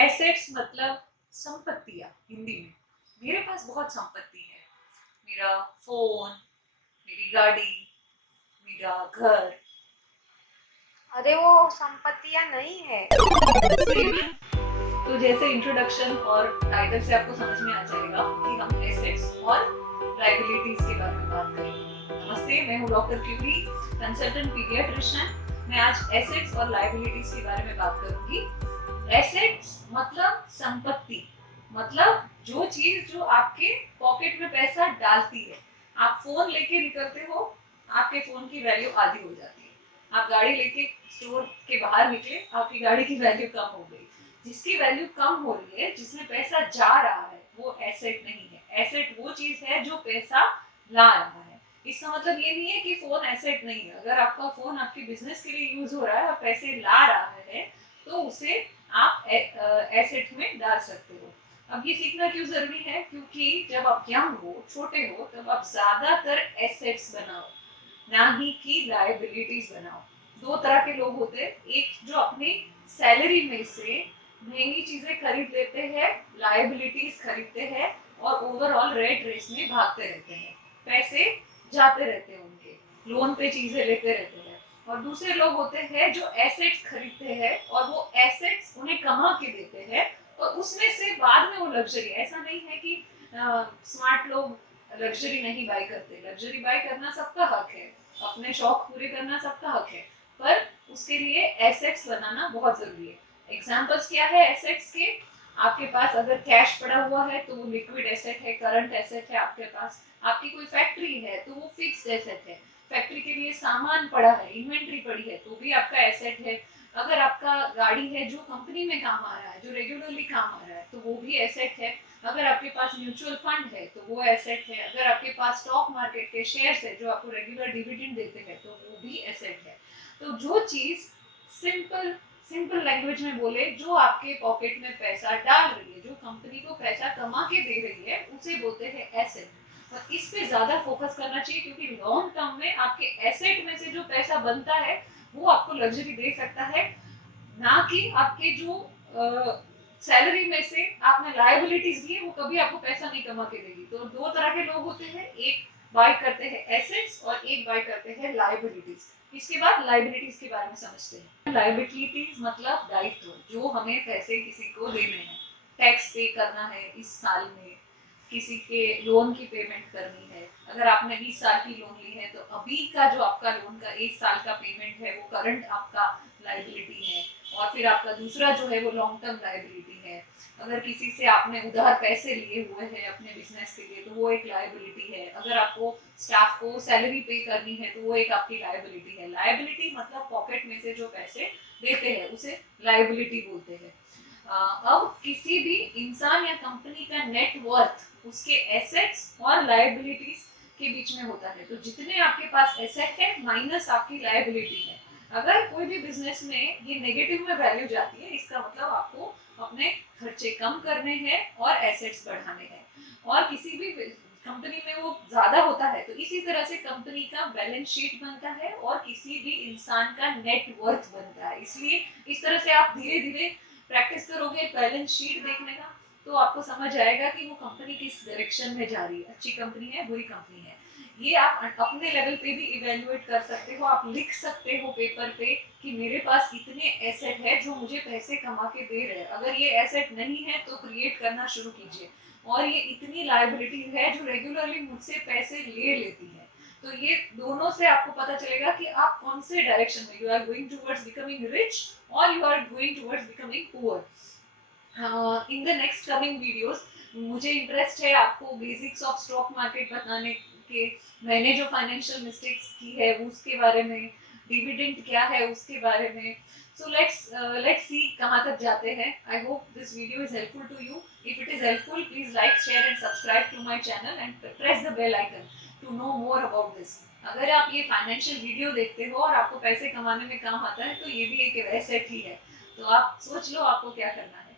Assets मतलब संपत्तियां हिंदी में। मेरे पास बहुत संपत्ति है। मेरा फोन, मेरी गाड़ी, मेरा घर। अरे वो संपत्तियां नहीं है। सही में? तो जैसे इंट्रोडक्शन और टाइटल से आपको समझ में आ जाएगा कि हम एसेट्स और लायबिलिटीज के बारे में बात करेंगे। नमस्ते, मैं हूँ डॉक्टर क्यूरी, कंसल्टेंट पीडियाट्रिशियन। मैं आज एसेट्स और लायबिलिटीज के बारे में बात करूंगी। एसेट्स मतलब संपत्ति, मतलब जो चीज जो आपके पॉकेट में पैसा डालती है। आप फोन लेके निकलते हो, आपके फोन की वैल्यू आधी हो जाती है। आप गाड़ी लेके स्टोर के बाहर निकले, आपकी गाड़ी की वैल्यू कम हो गई। जिसकी वैल्यू कम हो रही है, जिसमें पैसा जा रहा है, वो एसेट नहीं है। एसेट वो चीज है जो पैसा ला रहा है। इसका मतलब ये नहीं है कि फोन एसेट नहीं है। अगर आपका फोन आपके बिजनेस के लिए यूज हो रहा है और पैसे ला रहा है, तो उसे आप एसेट में डाल सकते हो। अब ये सीखना क्यों जरूरी है? क्योंकि जब आप यंग हो, छोटे हो, तब आप ज्यादातर एसेट्स बनाओ, ना ही कि लायबिलिटीज बनाओ। दो तरह के लोग होते हैं। एक जो अपनी सैलरी में से महंगी चीजें खरीद लेते हैं, लायबिलिटीज खरीदते हैं और ओवरऑल रेट रेस में भागते रहते हैं। पैसे जाते रहते हैं उनके, लोन पे चीजें लेते रहते हैं। और दूसरे लोग होते हैं जो एसेट्स खरीदते हैं और वो एसेट्स उन्हें कमा के देते हैं और उसमें से बाद में वो लग्जरी। ऐसा नहीं है कि स्मार्ट लोग लग्जरी नहीं बाय करते। लग्जरी बाय करना सबका हक है, अपने शौक पूरे करना सबका हक है, पर उसके लिए एसेट्स बनाना बहुत जरूरी है। एग्जाम्पल्स क्या है एसेट्स के? आपके पास अगर कैश पड़ा हुआ है तो वो लिक्विड एसेट है, करंट एसेट है आपके पास। आपकी कोई फैक्ट्री है तो वो फिक्स्ड एसेट है। फैक्ट्री के लिए सामान पड़ा है, इन्वेंट्री पड़ी है, तो भी आपका एसेट है। अगर आपका गाड़ी है जो कंपनी में काम आ रहा है, जो रेगुलरली काम आ रहा है, तो वो भी एसेट है। अगर आपके पास म्यूचुअल फंड है तो वो एसेट है। अगर आपके पास स्टॉक मार्केट के शेयर्स है जो आपको रेगुलर डिविडेंड देते हैं, तो वो भी एसेट है। तो जो चीज सिंपल सिंपल लैंग्वेज में बोले, जो आपके पॉकेट में पैसा डाल रही है, जो कंपनी को पैसा कमा के दे रही है, उसे बोलते हैं एसेट। और इस पे ज्यादा फोकस करना चाहिए, क्योंकि लॉन्ग टर्म में आपके एसेट में से जो पैसा बनता है वो आपको लग्जरी दे सकता है, ना कि आपके जो सैलरी में से आपने लायबिलिटीज ली है वो कभी आपको पैसा नहीं कमा के देगी। तो दो तरह के लोग होते हैं, एक बाय करते हैं एसेट्स और एक बाय करते हैं लायबिलिटीज। इसके बाद लायबिलिटीज के बारे में समझते हैं। लायबिलिटीज मतलब दायित्व, जो हमें पैसे किसी को देने हैं। टैक्स पे करना है इस साल में, किसी के लोन की पेमेंट करनी है। अगर आपने 20 साल की लोन ली है तो अभी का जो आपका लोन का 1 साल का पेमेंट है वो करंट आपका लाइबिलिटी है। और फिर आपका दूसरा जो है वो लॉन्ग टर्म लाइबिलिटी है। अगर किसी से आपने उधार पैसे लिए हुए हैं अपने बिजनेस के लिए, तो वो एक लाइबिलिटी है। अगर आपको स्टाफ को सैलरी पे करनी है तो वो एक आपकी लाइबिलिटी है। लाइबिलिटी मतलब पॉकेट में से जो पैसे देते हैं उसे लाइबिलिटी बोलते हैं। अब किसी भी इंसान या कंपनी का नेट वर्थ उसके एसेट्स और लायबिलिटीज के बीच में होता है। तो जितने आपके पास एसेट है माइनस आपकी लायबिलिटी है। अगर कोई भी बिजनेस में ये नेगेटिव में वैल्यू जाती है, इसका मतलब आपको अपने खर्चे कम करने हैं और एसेट्स बढ़ाने हैं। और किसी भी कंपनी में वो ज्यादा होता है, तो इसी तरह से कंपनी का बैलेंस शीट बनता है और किसी भी इंसान का नेट वर्थ बनता है। इसलिए इस तरह से आप धीरे धीरे प्रैक्टिस करोगे बैलेंस शीट देखने का, तो आपको समझ आएगा कि वो कंपनी किस डायरेक्शन में जा रही है, अच्छी कंपनी है, बुरी कंपनी है। ये आप अपने लेवल पे भी इवेल्युएट कर सकते हो। आप लिख सकते हो पेपर पे कि मेरे पास इतने एसेट है जो मुझे पैसे कमा के दे रहे हैं। अगर ये एसेट नहीं है तो क्रिएट करना शुरू कीजिए। और ये इतनी लायबिलिटी है जो रेगुलरली मुझसे पैसे ले लेती है। तो ये दोनों से आपको पता चलेगा कि आप कौन से डायरेक्शन में, you are going towards becoming rich और you are going towards becoming poor. In the next coming videos मुझे इंटरेस्ट है आपको बेसिक्स ऑफ स्टॉक मार्केट बताने के, मैंने जो फाइनेंशियल मिस्टेक्स की है उसके बारे में, डिविडेंड क्या है उसके बारे में। सो लेट्स सी कहाँ तक जाते हैं। I hope this video is helpful to you. If it is helpful, please like, share and subscribe to my channel and press the bell icon to know more about this. अगर आप ये financial video देखते हो और आपको पैसे कमाने में काम आता है, तो ये भी एक एसेट ही है। तो आप सोच लो आपको क्या करना है।